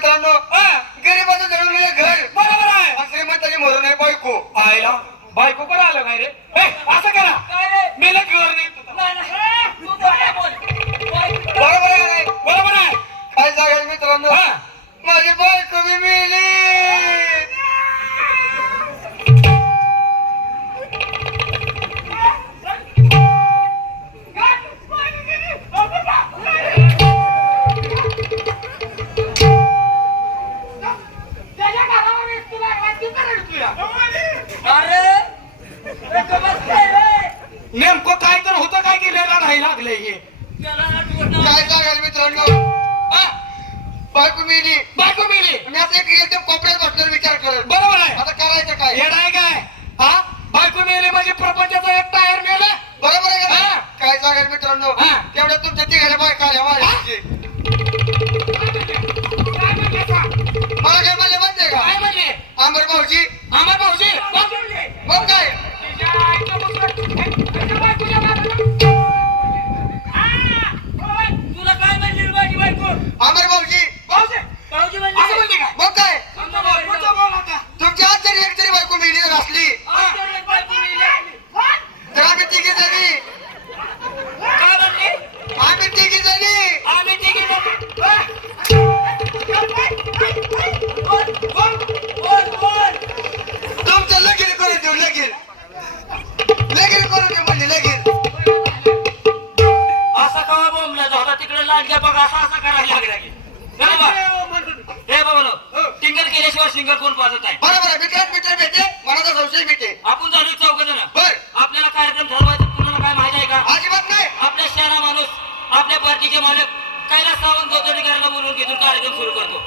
मित्रांनो, गरिबाचं जळून घर बरोबर आहे. श्रीमंताची मरून आहे बायको. आयला बायको पण आलं काय रे? असं करा, मेलं घर नाही. बरोबर आहे. बरोबर आहे. काय सांगाल मित्रांनो, माझी बायको बी मेली. नेमकं काय तर होतं काय की लेला नाही लागलंय हे. काय सांगाल मित्रांनो, बायको मेली. बायको मेली. मी आता एकदम कोपऱ्यात बसल्यावर विचार करत, बरोबर आहे. आता करायचं काय? येड आहे काय? हा, बायको मेली म्हणजे प्रपंचाचा एक टायर मेला. बरोबर आहे का? हा. काय सांगाल मित्रांनो, तेवढ्या तुमच्या तिघाल्या बायका आल्या माझ्याशी. मला काय म्हणले माहितीये का? काय म्हणले? आंबर भाऊजी. आम्हा भाऊजी मग काय? तुला काय म्हणली माझी बायको? आंबर भाऊजी. भाऊजी भाऊजी असं म्हणते काय? मग काय? पुढचं बोल आता. तुमच्या आज जरी एक जरी बायको मेली जर असली आमच्याकडे बायको मेली. तर आम्ही तिघी जणी. काय म्हणली? आम्ही तिघी जणी. आम्ही तिघी जणी. बोल. तुमचं लगीन करून देऊ. लगीन करून देऊ म्हणजे लगीन. असा कवा बोंबला होता तिकडे लांडग्या बघा असा करायला लागला की. हे बाबा टिंगर केल्याशिवाय सिंगर कोण वाजत आहे? बरोबर आहे. मित्र भेटे, मनाचा संशय मिटे. आपण झालो चौघ जण. बर, आपल्याला कार्यक्रम ठरवायचा कुणाला काय माहिती आहे का? अजिबात नाही. आपल्या शहरा माणूस आपल्या पार्टीचे मालक कैलास सावंत गोतडी करायला बोलून घेऊन कार्यक्रम सुरू करतो.